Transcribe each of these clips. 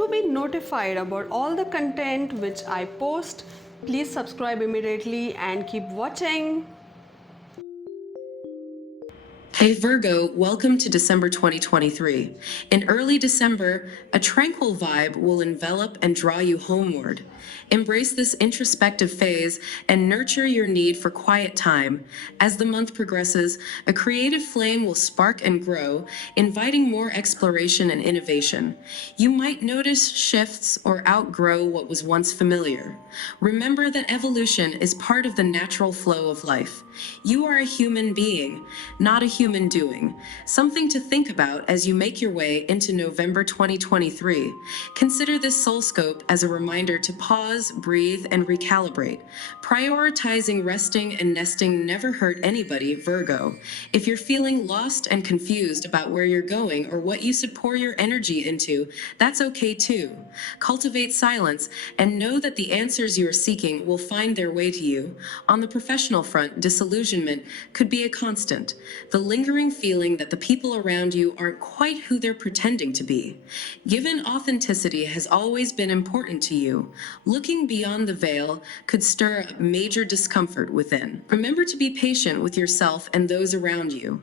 to be notified about all the content which I post, please subscribe immediately and keep watching. Hey Virgo, welcome to December 2023. In early December, a tranquil vibe will envelop and draw you homeward. Embrace this introspective phase and nurture your need for quiet time. As the month progresses, a creative flame will spark and grow, inviting more exploration and innovation. You might notice shifts or outgrow what was once familiar. Remember that evolution is part of the natural flow of life. You are a human being, not a human doing. Something to think about as you make your way into November 2023. Consider this soul scope as a reminder to pause, breathe, and recalibrate. Prioritizing resting and nesting never hurt anybody, Virgo. If you're feeling lost and confused about where you're going or what you should pour your energy into, that's okay too. Cultivate silence and know that the answers you are seeking will find their way to you. On the professional front, disillusionment could be a constant. The lingering feeling that the people around you aren't quite who they're pretending to be. Given authenticity has always been important to you, looking beyond the veil could stir up major discomfort within. Remember to be patient with yourself and those around you.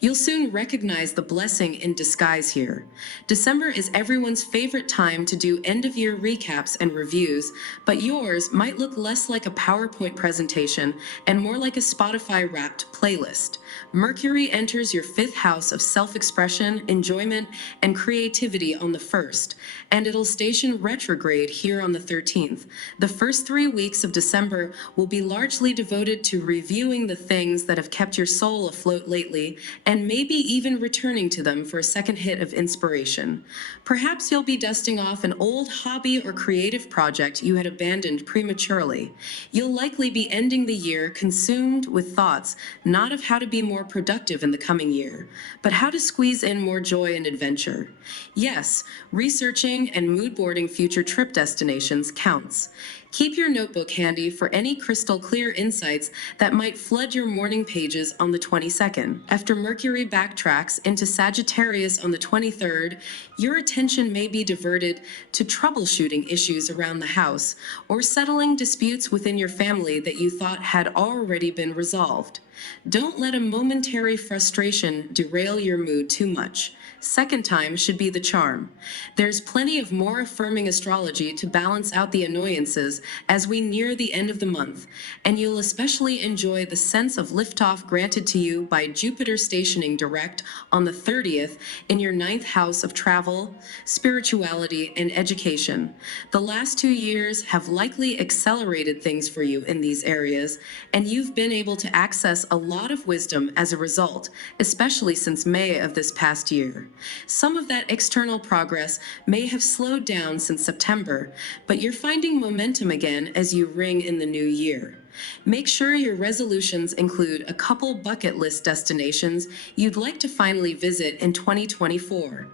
You'll soon recognize the blessing in disguise here. December is everyone's favorite time to do end-of-year recaps and reviews, but yours might look less like a PowerPoint presentation and more like a Spotify-wrapped playlist. Mercury enters your fifth house of self-expression, enjoyment, and creativity on the 1st, and it'll station retrograde here on the 13th. The first 3 weeks of December will be largely devoted to reviewing the things that have kept your soul afloat lately, and maybe even returning to them for a second hit of inspiration. Perhaps you'll be dusting off an old hobby or creative project you had abandoned prematurely. You'll likely be ending the year consumed with thoughts not of how to be more productive in the coming year, but how to squeeze in more joy and adventure. Yes, researching and mood boarding future trip destinations counts. Keep your notebook handy for any crystal clear insights that might flood your morning pages on the 22nd. After Mercury backtracks into Sagittarius on the 23rd, your attention may be diverted to troubleshooting issues around the house or settling disputes within your family that you thought had already been resolved. Don't let a momentary frustration derail your mood too much. Second time should be the charm. There's plenty of more affirming astrology to balance out the annoyances as we near the end of the month, and you'll especially enjoy the sense of liftoff granted to you by Jupiter stationing direct on the 30th in your 9th house of travel, spirituality, and education. The last 2 years have likely accelerated things for you in these areas, and you've been able to access a lot of wisdom as a result, especially since May of this past year. Some of that external progress may have slowed down since September, but you're finding momentum again as you ring in the new year. Make sure your resolutions include a couple bucket list destinations you'd like to finally visit in 2024.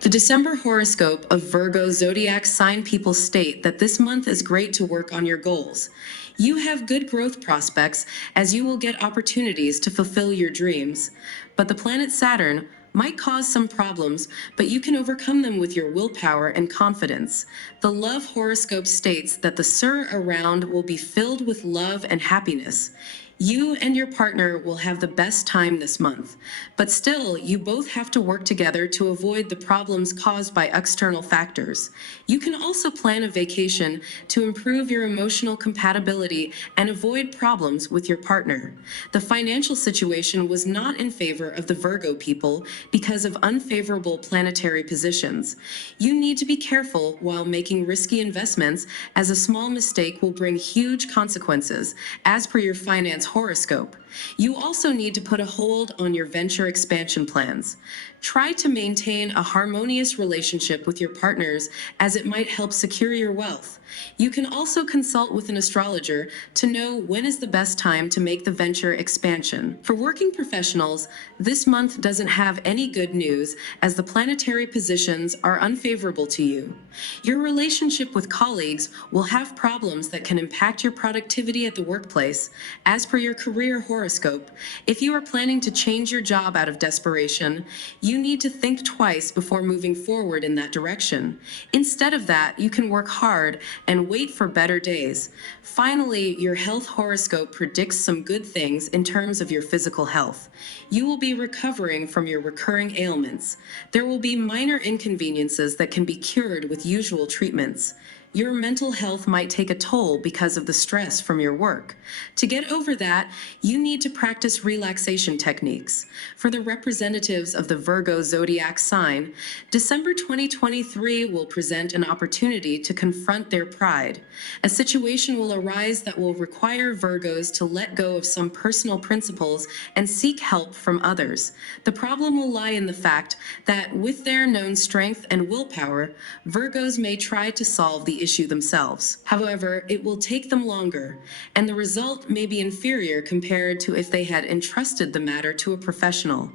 The December horoscope of Virgo Zodiac sign people state that this month is great to work on your goals. You have good growth prospects as you will get opportunities to fulfill your dreams. But the planet Saturn might cause some problems, but you can overcome them with your willpower and confidence. The love horoscope states that the Sur around will be filled with love and happiness. You and your partner will have the best time this month, but still, you both have to work together to avoid the problems caused by external factors. You can also plan a vacation to improve your emotional compatibility and avoid problems with your partner. The financial situation was not in favor of the Virgo people because of unfavorable planetary positions. You need to be careful while making risky investments, as a small mistake will bring huge consequences, as per your finance horoscope. You also need to put a hold on your venture expansion plans. Try to maintain a harmonious relationship with your partners, as it might help secure your wealth. You can also consult with an astrologer to know when is the best time to make the venture expansion. For working professionals, this month doesn't have any good news, as the planetary positions are unfavorable to you. Your relationship with colleagues will have problems that can impact your productivity at the workplace, as per your career horoscope. horoscope, if you are planning to change your job out of desperation, you need to think twice before moving forward in that direction. Instead of that, you can work hard and wait for better days. Finally, your health horoscope predicts some good things in terms of your physical health. You will be recovering from your recurring ailments. There will be minor inconveniences that can be cured with usual treatments. Your mental health might take a toll because of the stress from your work. To get over that, you need to practice relaxation techniques. For the representatives of the Virgo zodiac sign, December 2023 will present an opportunity to confront their pride. A situation will arise that will require Virgos to let go of some personal principles and seek help from others. The problem will lie in the fact that with their known strength and willpower, Virgos may try to solve the issue themselves. However, it will take them longer, and the result may be inferior compared to if they had entrusted the matter to a professional.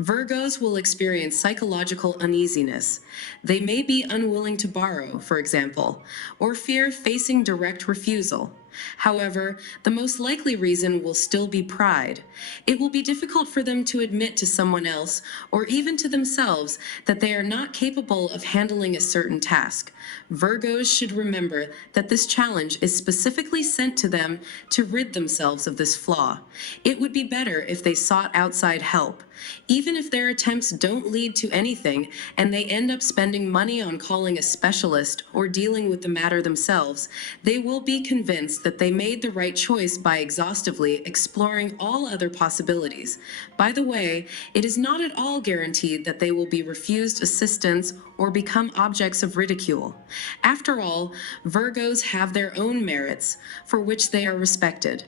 Virgos will experience psychological uneasiness. They may be unwilling to borrow, for example, or fear facing direct refusal. However, the most likely reason will still be pride. It will be difficult for them to admit to someone else, or even to themselves, that they are not capable of handling a certain task. Virgos should remember that this challenge is specifically sent to them to rid themselves of this flaw. It would be better if they sought outside help. Even if their attempts don't lead to anything and they end up spending money on calling a specialist or dealing with the matter themselves, they will be convinced that they made the right choice by exhaustively exploring all other possibilities. By the way, it is not at all guaranteed that they will be refused assistance or become objects of ridicule. After all, Virgos have their own merits for which they are respected.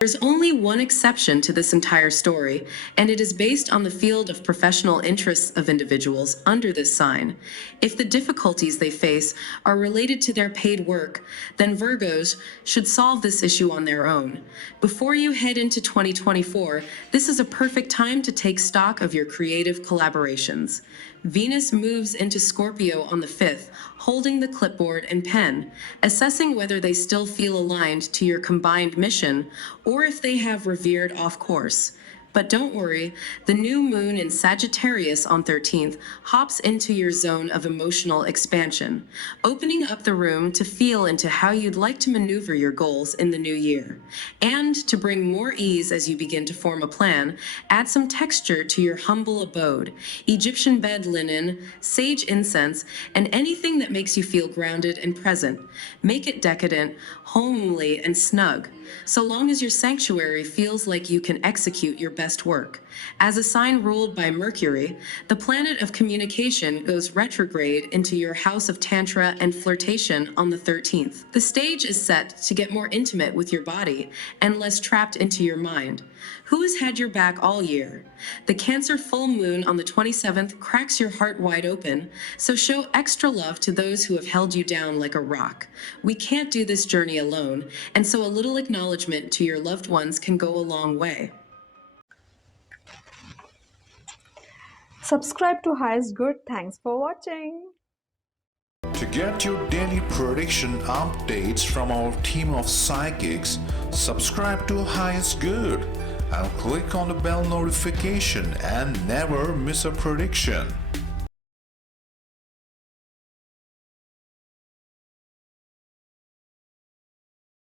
There's only one exception to this entire story, and it is based on the field of professional interests of individuals under this sign. If the difficulties they face are related to their paid work, then Virgos should solve this issue on their own. Before you head into 2024, this is a perfect time to take stock of your creative collaborations. Venus moves into Scorpio on the 5th, holding the clipboard and pen, assessing whether they still feel aligned to your combined mission or if they have veered off course. But don't worry, the new moon in Sagittarius on 13th hops into your zone of emotional expansion, opening up the room to feel into how you'd like to maneuver your goals in the new year. And to bring more ease as you begin to form a plan, add some texture to your humble abode, Egyptian bed linen, sage incense, and anything that makes you feel grounded and present. Make it decadent, homely, and snug, so long as your sanctuary feels like you can execute your best work. As a sign ruled by Mercury, the planet of communication goes retrograde into your house of Tantra and flirtation on the 13th. The stage is set to get more intimate with your body and less trapped into your mind. Who has had your back all year? The Cancer full moon on the 27th cracks your heart wide open, so show extra love to those who have held you down like a rock. We can't do this journey alone, and so a little acknowledgement to your loved ones can go a long way. Subscribe to Highest Good. Thanks for watching. To get your daily prediction updates from our team of psychics, subscribe to Highest Good and click on the bell notification and never miss a prediction.